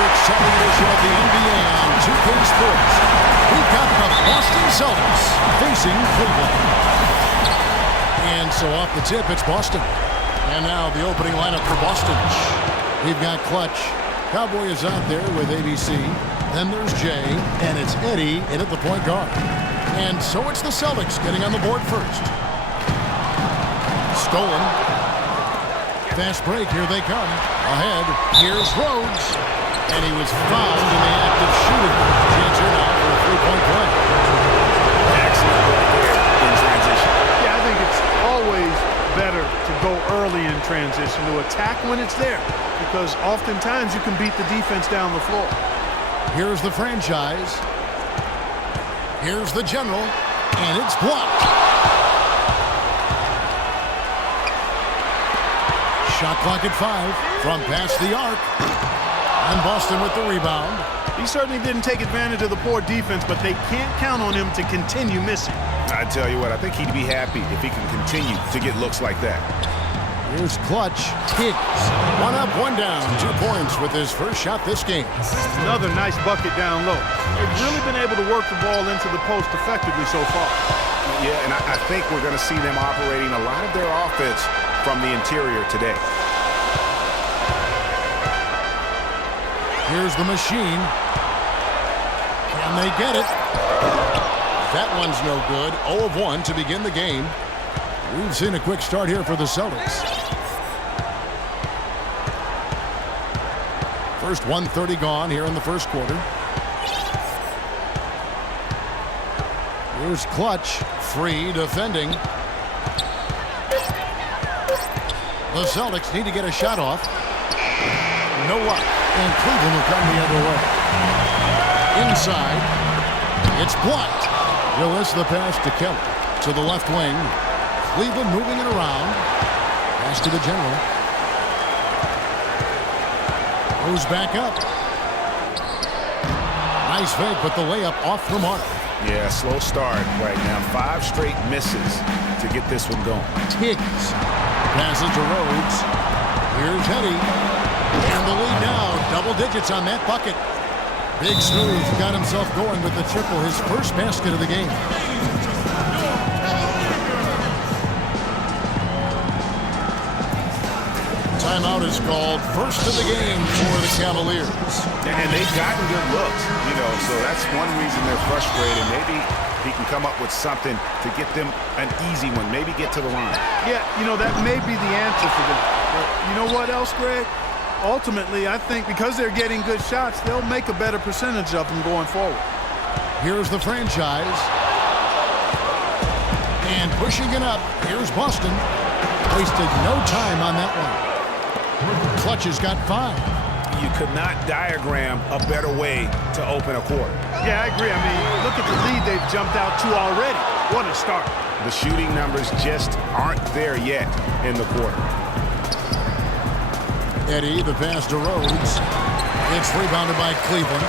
another exciting edition of the NBA on 2K Sports. We've got the Boston Celtics facing Cleveland. And so off the tip, it's Boston. And now the opening lineup for Boston. We've got Clutch. Cowboy is out there with ABC. Then there's Jay, and it's Eddie in at the point guard. And so it's the Celtics getting on the board first. Stolen. Fast break, here they come. Ahead, here's Rhodes. And he was fouled in the act of shooting. Chance here now for a three-point play. Excellent work there in transition. Yeah, I think it's always better to go early in transition, to attack when it's there, because oftentimes you can beat the defense down the floor. Here's the franchise. Here's the general. And it's blocked. Shot clock at 5 from past the arc. And Boston with the rebound. He certainly didn't take advantage of the poor defense, but they can't count on him to continue missing. I tell you what, I think he'd be happy if he can continue to get looks like that. Here's Clutch. Hicks. 1 up, 1 down. 2 points with his first shot this game. Another nice bucket down low. They've really been able to work the ball into the post effectively so far. Yeah, and I think we're going to see them operating a lot of their offense from the interior today. Here's the machine. Can they get it? That one's no good. 0 of 1 to begin the game. We've seen a quick start here for the Celtics. First 1:30 gone here in the first quarter. Here's Clutch. Free defending. The Celtics need to get a shot off. No luck. And Cleveland will come the other way. Inside. It's blocked. Willis the pass to Kelly. To the left wing. Cleveland moving it around. Pass to the general. Goes back up. Nice fake, but the layup off the mark. Yeah, slow start right now. 5 straight misses to get this one going. Higgs passes to Rhodes. Here's Eddie. And the lead now, double digits on that bucket. Big Smooth got himself going with the triple, his first basket of the game. Timeout is called, first of the game for the Cavaliers. And they've gotten good looks, so that's one reason they're frustrated. Maybe he can come up with something to get them an easy one, maybe get to the line. Yeah, that may be the answer for them. But you know what else, Greg? Ultimately, I think because they're getting good shots, they'll make a better percentage of them going forward. Here's the franchise. And pushing it up, here's Boston. Wasted no time on that one. Clutch has got 5. You could not diagram a better way to open a quarter. Yeah, I agree. I mean, look at the lead they've jumped out to already. What a start. The shooting numbers just aren't there yet in the quarter. Eddie, the pass to Rhodes. It's rebounded by Cleveland.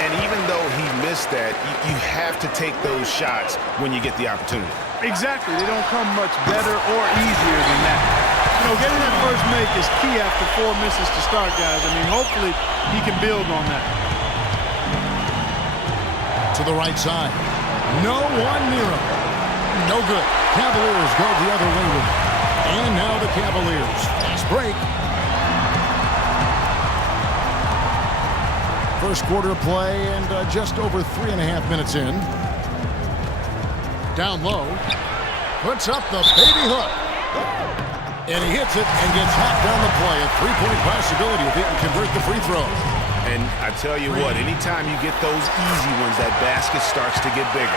And even though he missed that, you have to take those shots when you get the opportunity. Exactly. They don't come much better or easier than that. Getting that first make is key after 4 misses to start, guys. I mean, hopefully he can build on that. To the right side. No one near him. No good. Cavaliers go the other way with it. And now the Cavaliers. Fast break. First quarter play and just over 3.5 minutes in. Down low. Puts up the baby hook. And he hits it and gets hot down the play. A 3-point possibility if he can convert the free throw. And I tell you what, anytime you get those easy ones, that basket starts to get bigger.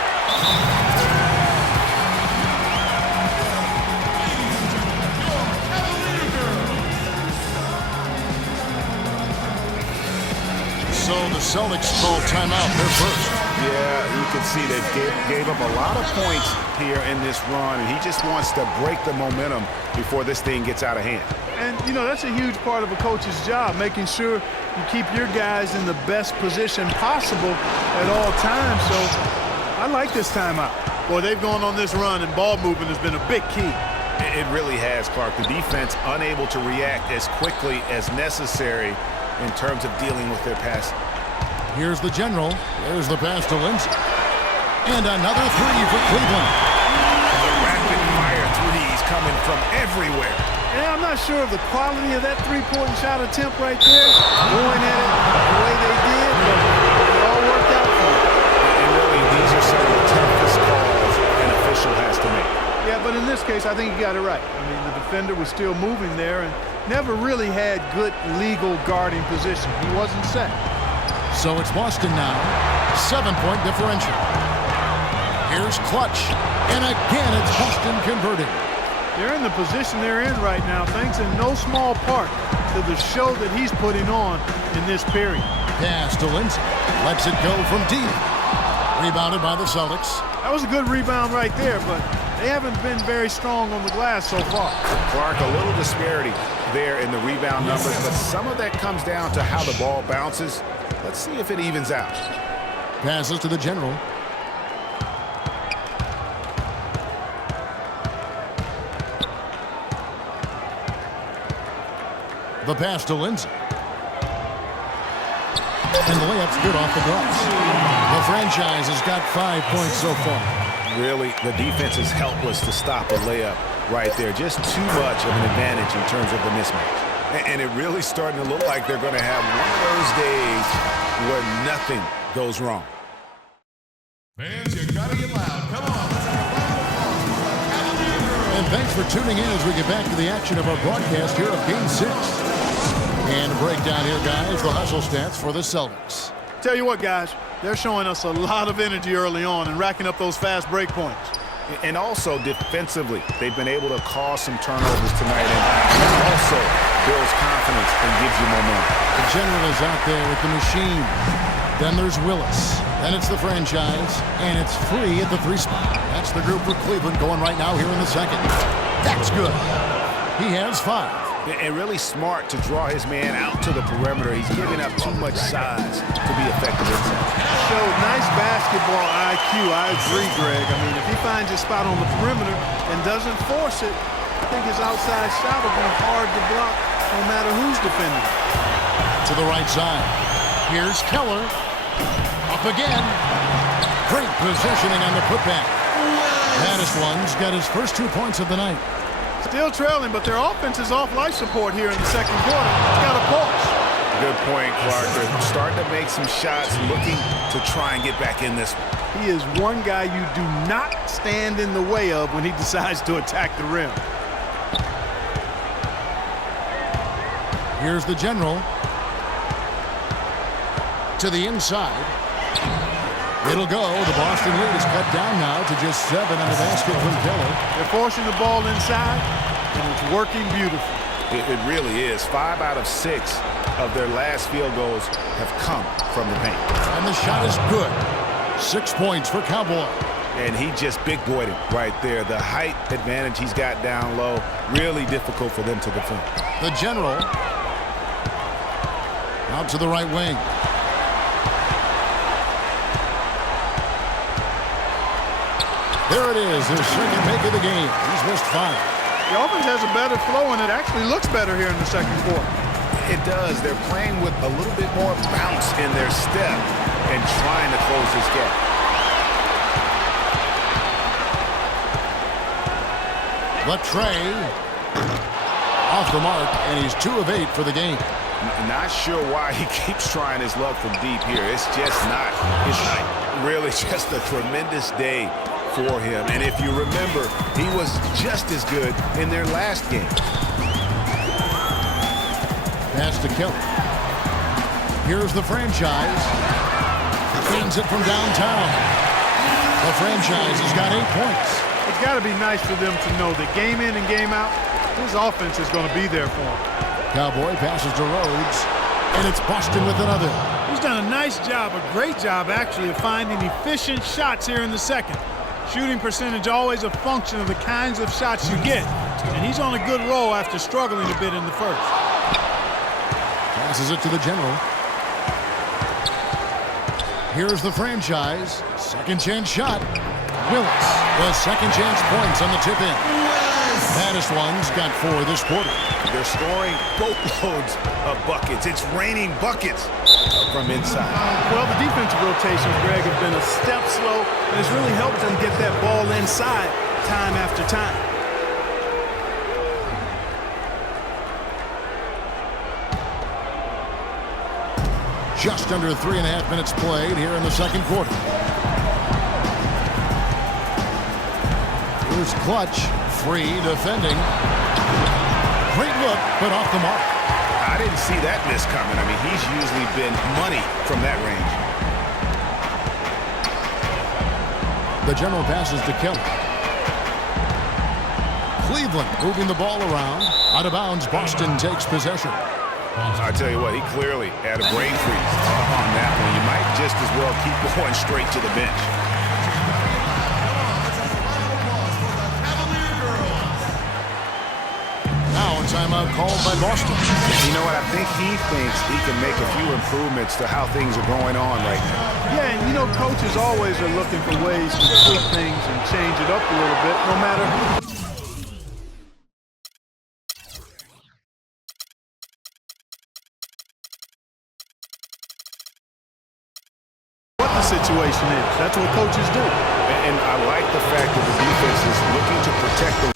So the Celtics call timeout. They're first. Yeah, you can see they gave up a lot of points here in this run, and he just wants to break the momentum before this thing gets out of hand. And, that's a huge part of a coach's job, making sure you keep your guys in the best position possible at all times. So I like this timeout. Boy, they've gone on this run, and ball movement has been a big key. It really has, Clark. The defense unable to react as quickly as necessary in terms of dealing with their pass. Here's the general. There's the pass to Lindsay. And another three for Cleveland. The rapid-fire threes coming from everywhere. Yeah, I'm not sure of the quality of that three-point shot attempt right there. Going at it the way they did, but it all worked out for them. And really, these are some of the toughest calls an official has to make. Yeah, but in this case, I think he got it right. I mean, the defender was still moving there and never really had good legal guarding position. He wasn't set. So it's Boston now. 7-point differential. Here's Clutch. And again, it's Boston converting. They're in the position they're in right now, thanks in no small part to the show that he's putting on in this period. Pass to Lindsay. Lets it go from deep. Rebounded by the Celtics. That was a good rebound right there, but they haven't been very strong on the glass so far. Clark, a little disparity there in the rebound numbers, but some of that comes down to how the ball bounces. Let's see if it evens out. Passes to the general. The pass to Lindsay. And the layup's good off the glass. The franchise has got 5 points so far. Really, the defense is helpless to stop a layup right there. Just too much of an advantage in terms of the mismatch. And it really starting to look like they're going to have one of those days where nothing goes wrong. Fans, you gotta get loud. Come on, let's have a round of applause for the Cavaliers. And thanks for tuning in as we get back to the action of our broadcast here of Game 6. And a breakdown here, guys, the hustle stats for the Celtics. Tell you what, guys, they're showing us a lot of energy early on and racking up those fast break points. And also defensively, they've been able to cause some turnovers tonight, and that also builds confidence and gives you momentum. The general is out there with the machine. Then there's Willis. Then it's the franchise, and it's free at the 3 spot. That's the group for Cleveland going right now here in the second. That's good. He has 5. And really smart to draw his man out to the perimeter. He's giving up too much size to be effective inside. Showed nice basketball IQ. I agree, Greg. I mean, if he finds his spot on the perimeter and doesn't force it, I think his outside shot will be hard to block no matter who's defending. To the right side. Here's Keller. Up again. Great positioning on the putback. Baddest one's got his first 2 points of the night. Still trailing, but their offense is off life support here in the second quarter. It's got a pulse. Good point, Clark. They're starting to make some shots, looking to try and get back in this one. He is one guy you do not stand in the way of when he decides to attack the rim. Here's the general. To the inside. It'll go. The Boston lead is cut down now to just 7 on the basket from Keller. They're forcing the ball inside, and it's working beautifully. It really is. 5 out of 6 of their last field goals have come from the paint. And the shot is good. 6 points for Cowboy. And he just big-boyed it right there. The height advantage he's got down low, really difficult for them to defend. The general. Out to the right wing. There it is, his second make of the game. He's missed 5. The offense has a better flow, and it actually looks better here in the second quarter. It does. They're playing with a little bit more bounce in their step and trying to close this gap. Latrey off the mark, and he's 2 of 8 for the game. Not sure why he keeps trying his luck from deep here. It's just not his night. Really just a tremendous day for him. And if you remember, he was just as good in their last game. Pass to Kelly. Here's the franchise. Feeds it from downtown. The franchise has got 8 points. It's got to be nice for them to know that game in and game out, his offense is going to be there for him. Cowboy passes to Rhodes, and it's Boston with another. He's done a nice job, a great job actually, of finding efficient shots here in the second. Shooting percentage always a function of the kinds of shots you get, and he's on a good roll after struggling a bit in the first. Passes it to the general. Here's the franchise. Second chance shot. Willis. The second chance points on the tip in. baddest ones got 4 this quarter. They're scoring boatloads of buckets. It's raining buckets from inside. Well, the defensive rotations, Greg, have been a step slow, and it's really helped them get that ball inside time after time. Just under 3.5 minutes played here in the second quarter. Here's Clutch, free defending. Great look, but off the mark. I didn't see that miss coming. I mean, he's usually been money from that range. The general passes to Kelly. Cleveland moving the ball around. Out of bounds, Boston takes possession. I tell you what, he clearly had a brain freeze on that one. You might just as well keep going straight to the bench. Now a timeout called by Boston. You know what? I think he thinks he can make a few improvements to how things are going on right now. Yeah, and you know, coaches always are looking for ways to tweak things and change it up a little bit, no matter what the situation is. That's what coaches do. And I like the fact that the defense is looking to protect the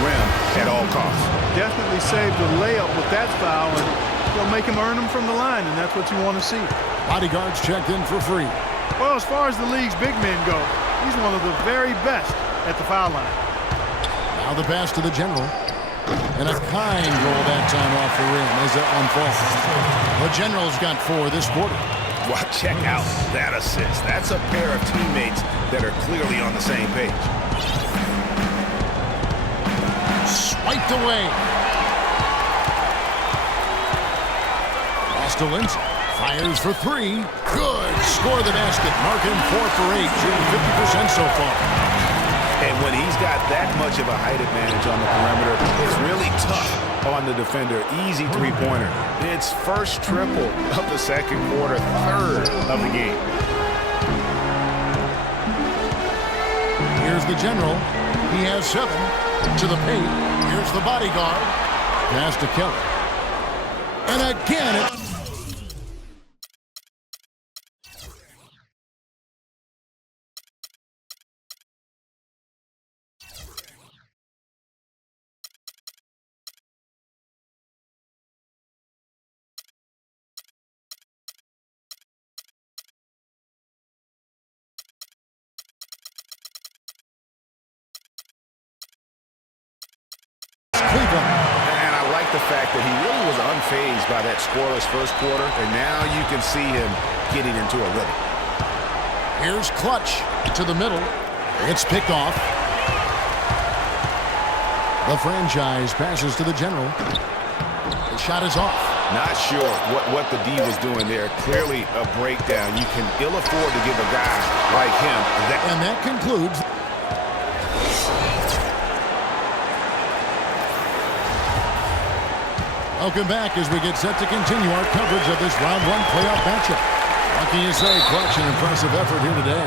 rim at all costs. Definitely saved the layup with that foul, and will make him earn them from the line, and that's what you want to see. Bodyguards checked in for free. Well, as far as the league's big men go, he's one of the very best at the foul line. Now the pass to the general. And a kind roll that time off the rim as that one falls. The general's got 4 this quarter. Well, check out that assist. That's a pair of teammates that are clearly on the same page. Swiped away. Lindsay fires for 3. Good. Score the basket. Mark him 4 for 8. Shooting 50% so far. And when he's got that much of a height advantage on the perimeter, it's really tough on the defender. Easy three-pointer. It's first triple of the second quarter, third of the game. Here's the general. He has 7 to the paint. Here's the bodyguard. Pass to Kelly. And again, it And I like the fact that he really was unfazed by that scoreless first quarter, and now you can see him getting into a rhythm. Here's Clutch to the middle. It's picked off. The franchise passes to the general. The shot is off. Not sure what the D was doing there. Clearly a breakdown. You can ill afford to give a guy like him that. And that concludes. Welcome back as we get set to continue our coverage of this round 1 playoff matchup. What can you say? Clutch, an impressive effort here today.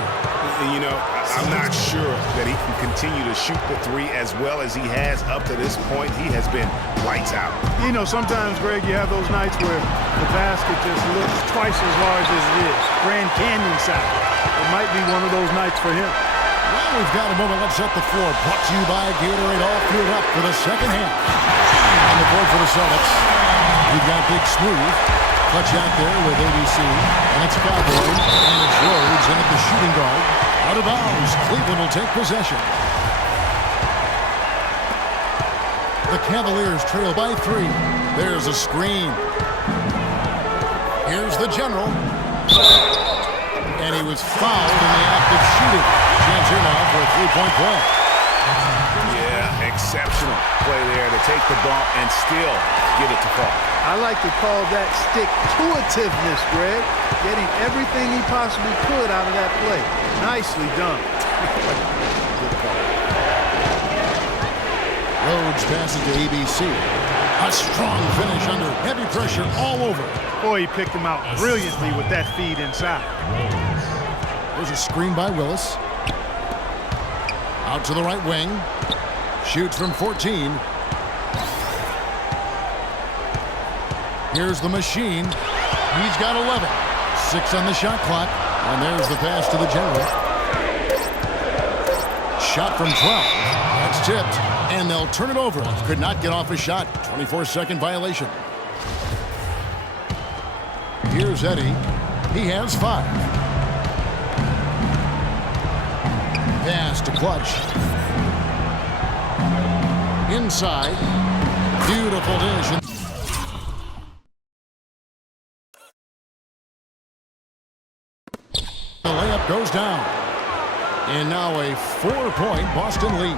You know, I'm not sure that he can continue to shoot the 3 as well as he has up to this point. He has been lights out. You know, sometimes, Greg, you have those nights where the basket just looks twice as large as it is. Grand Canyon size. It might be one of those nights for him. Well, we've got a moment. Let's set the floor. Brought to you by Gatorade, all fueled up for the second half. On the board for the Celtics, we've got Big Smooth. Clutch out there with ABC. And it's Cowboy. And it's Rhodes in at the shooting guard. Out of bounds. Cleveland will take possession. The Cavaliers trail by 3. There's a screen. Here's the general. And he was fouled in the act of shooting. Chance here now for a 3-point play. Yeah, exceptional play there to take the bump and still get it to fall. I like to call that stick-to-itiveness, Greg. Getting everything he possibly could out of that play. Nicely done. Rhodes passes to ABC. A strong finish under heavy pressure all over. Boy, he picked him out brilliantly with that feed inside. There's a screen by Willis. Out to the right wing. Shoots from 14. Here's the machine. He's got 11. 6 on the shot clock. And there's the pass to the general. Shot from 12. That's tipped. And they'll turn it over. Could not get off a shot. 24-second violation. Here's Eddie. He has 5. Pass to Clutch. Inside. Beautiful dish. The layup goes down. And now a 4-point Boston lead.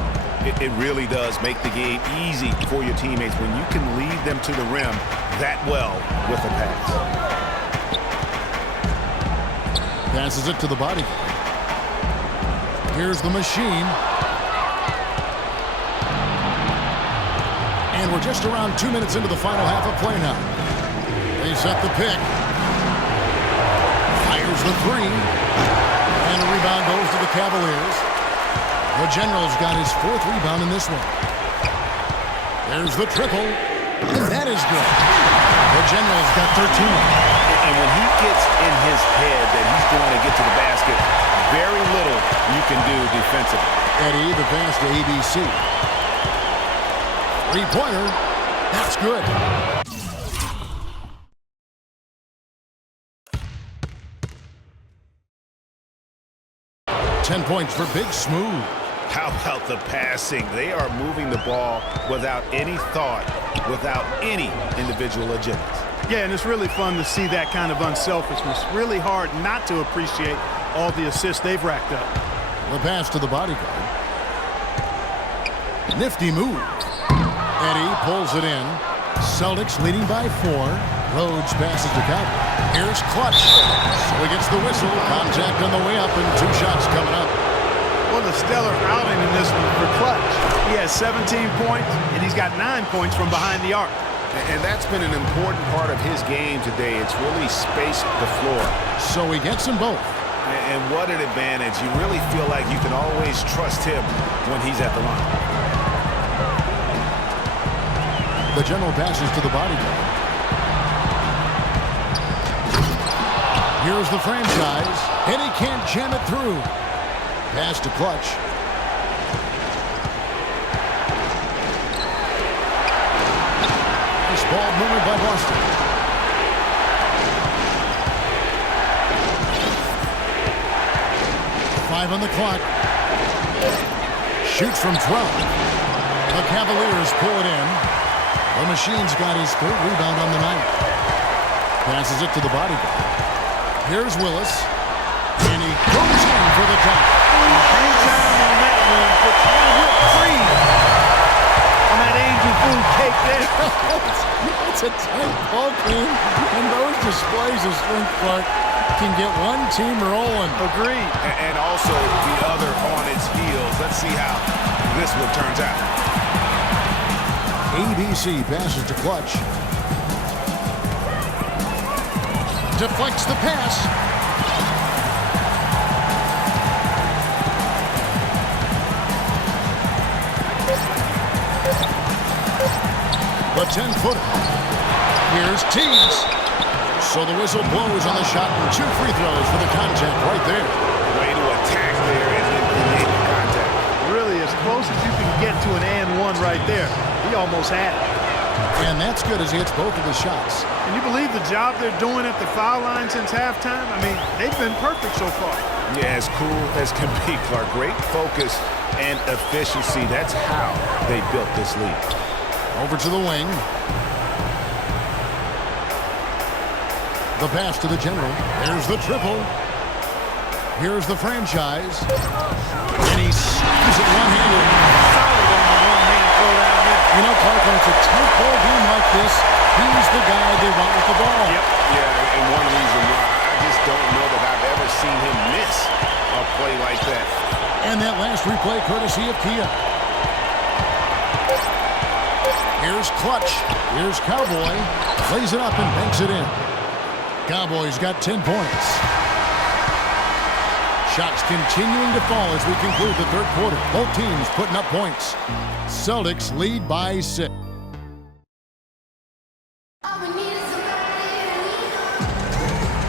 It really does make the game easy for your teammates when you can lead them to the rim that well with a pass. Passes it to the body. Here's the machine. And we're just around 2 minutes into the final half of play now. They set the pick. Fires the 3. And a rebound goes to the Cavaliers. The General's got his 4th rebound in this one. There's the triple. And that is good. The General's got 13. And when he gets in his head that he's going to get to the basket, very little you can do defensively. Eddie, the pass to ABC. 3-pointer. That's good. Ten points for Big Smooth. How about the passing? They are moving the ball without any thought, without any individual agility. Yeah, and it's really fun to see that kind of unselfishness. Really hard not to appreciate all the assists they've racked up. The pass to the bodyguard. Nifty move. Eddie pulls it in. Celtics leading by 4. Rhodes passes to Cowboy. Here's Clutch. So he gets the whistle. Contact on the way up and 2 shots coming up. What a stellar outing in this one for Clutch. He has 17 points, and he's got 9 points from behind the arc. And that's been an important part of his game today. It's really spaced the floor. So he gets them both. And what an advantage. You really feel like you can always trust him when he's at the line. The General passes to the bodyguard. Here's the franchise, and he can't jam it through. Pass to Clutch. Nice ball movement by Boston. Five on the clock. Shoots from 12. The Cavaliers pull it in. The machine's got his 3rd rebound on the night. Passes it to the bodyguard. Here's Willis. And he goes in for the top. Hang time on that one. Puts one whipped cream on that angel food cake there. It's a tight ball game, and those displays of strength, Clark, can get one team rolling. Agreed. And also the other on its heels. Let's see how this one turns out. ABC passes to Clutch. Deflects the pass. The 10-footer. Here's Teagues. So the whistle blows on the shot and 2 free throws for the contact right there. Way to attack there and then make the contact. Really as close as you can get to an and 1 right there. He almost had it. And that's good as he hits both of his shots. Can you believe the job they're doing at the foul line since halftime? I mean, they've been perfect so far. Yeah, as cool as can be, Clark. Great focus and efficiency. That's how they built this lead. Over to the wing. The pass to the General. There's the triple. Here's the franchise. And he slams it one-handed. Solid on the one-hand throw down there. You know, Clark, when it's a tight ball game like this, he's the guy they want with the ball. Yep. Yeah, and one reason why I just don't know that I've ever seen him miss a play like that. And that last replay courtesy of Kia. Here's Clutch. Here's Cowboy. Plays it up and banks it in. Cowboys got 10 points. Shots continuing to fall as we conclude the third quarter. Both teams putting up points. Celtics lead by 6.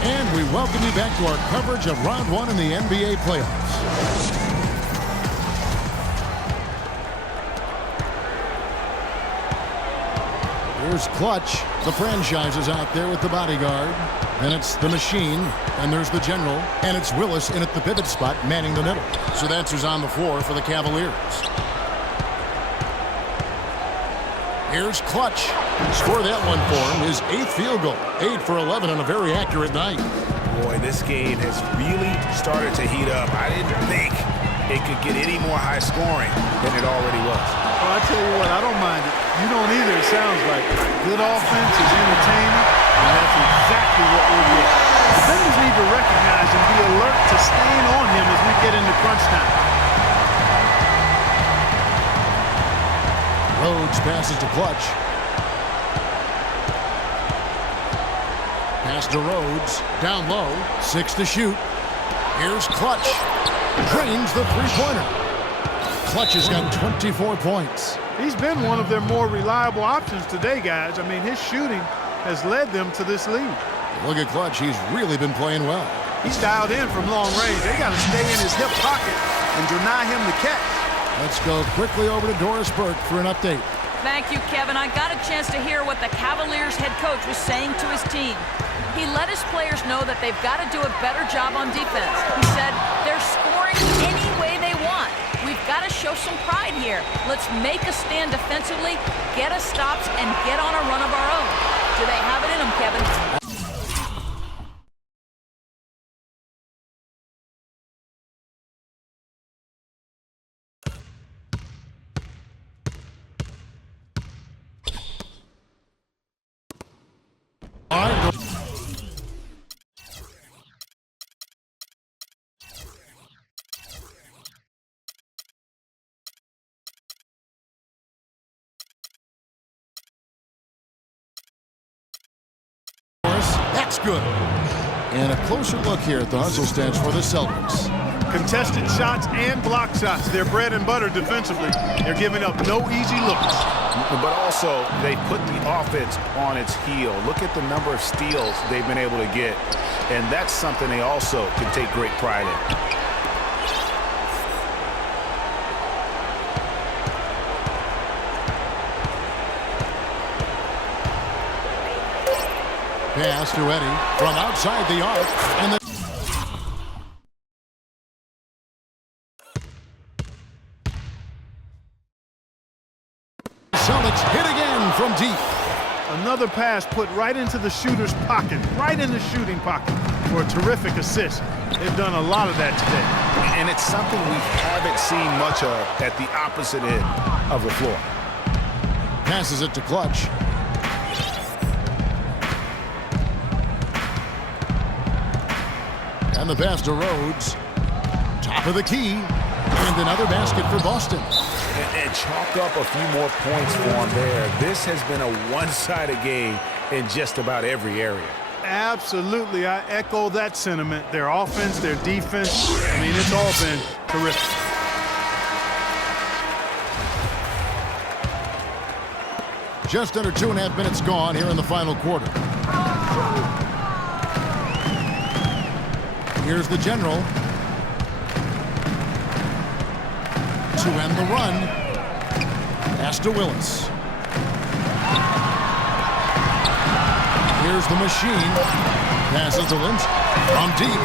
And we welcome you back to our coverage of round 1 in the NBA playoffs. Here's Clutch. The franchise is out there with the bodyguard. Then it's the Machine. And there's the General. And it's Willis in at the pivot spot, manning the middle. So that's who's on the floor for the Cavaliers. Here's Clutch. Score that one for him. His 8th field goal. 8 for 11 on a very accurate night. Boy, this game has really started to heat up. I didn't think it could get any more high scoring than it already was. Well, I tell you what, I don't mind it. You don't either, it sounds like. Good offense is entertaining, and that's exactly what we'll get. Defenders need to recognize and be alert to staying on him as we get into crunch time. Rhodes passes to Clutch. Pass to Rhodes. Down low. 6 to shoot. Here's Clutch. Drains the three-pointer. Clutch has got 24 points. He's been one of their more reliable options today, guys. I mean, his shooting has led them to this lead. Look at Clutch. He's really been playing well. He's dialed in from long range. They got to stay in his hip pocket and deny him the catch. Let's go quickly over to Doris Burke for an update. Thank you, Kevin. I got a chance to hear what the Cavaliers head coach was saying to his team. He let his players know that they've got to do a better job on defense. He said they're scoring any way they want. We've got to show some pride here. Let's make a stand defensively, get us stops, and get on a run of our own. Do they have it in them, Kevin? That's good. And a closer look here at the hustle stats for the Celtics. Contested shots and block shots. They're bread and butter defensively. They're giving up no easy looks. But also, they put the offense on its heel. Look at the number of steals they've been able to get. And that's something they also can take great pride in. Pass to Eddie from outside the arc. And the Celtics hit again from deep. Another pass put right into the shooter's pocket, right in the shooting pocket for a terrific assist. They've done a lot of that today. And it's something we haven't seen much of at the opposite end of the floor. Passes it to Clutch. And the pass to Rhodes. Top of the key. And another basket for Boston. And chalk up a few more points for him there. This has been a one-sided game in just about every area. Absolutely. I echo that sentiment. Their offense, their defense, I mean, it's all been terrific. Just under 2.5 minutes gone here in the final quarter. Here's the General. To end the run. Pass to Willis. Here's the Machine. Passes to Lynch. From deep.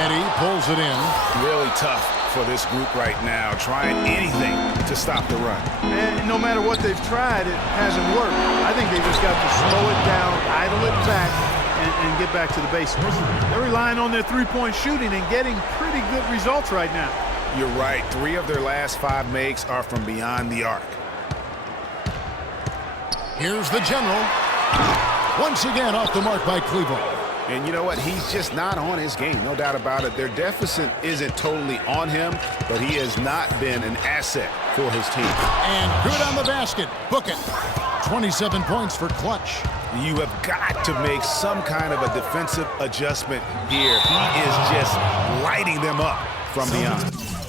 Eddie pulls it in. Really tough for this group right now, trying anything to stop the run. And no matter what they've tried, it hasn't worked. I think they just got to slow it down, idle it back, and get back to the basics. They're relying on their three-point shooting and getting pretty good results right now. You're right. 3 of their last 5 makes are from beyond the arc. Here's the General. Once again off the mark by Cleveland. And you know what? He's just not on his game, no doubt about it. Their deficit isn't totally on him, but he has not been an asset for his team. And good on the basket. Book it. 27 points for Clutch. You have got to make some kind of a defensive adjustment here. He is just lighting them up from beyond.